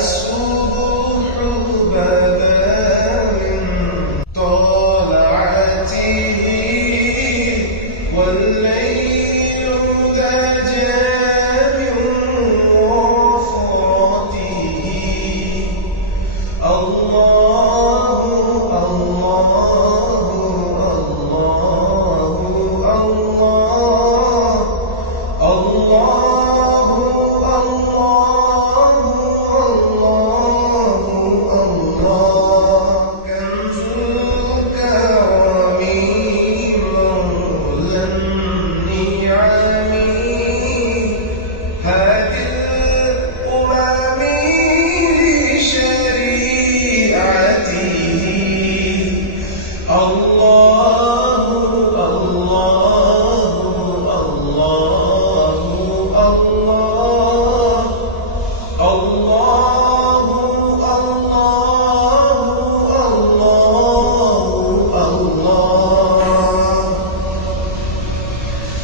الصبح بدا من طلعته والليل دجى من وفرته. الله الله الله الله الله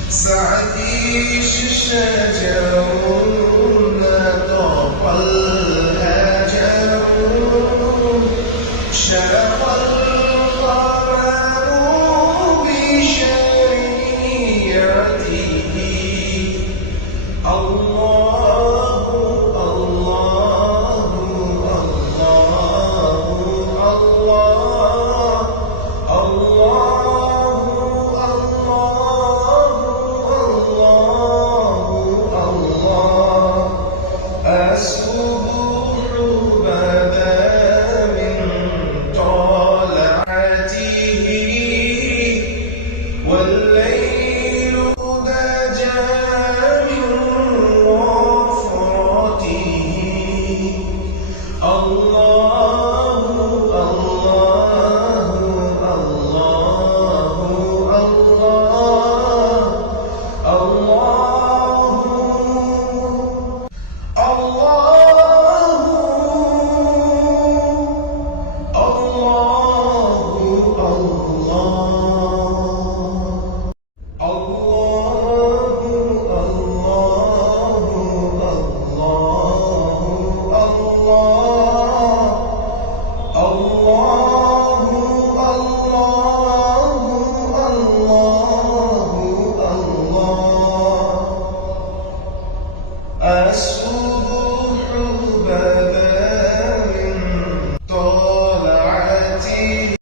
سعديش الشجر نطق الهجر شرق القمر بشريعته. الله الله الله الله الله الصبح بدا من طلعته والليل دجى من وفرته. الله الله الله الله الله الله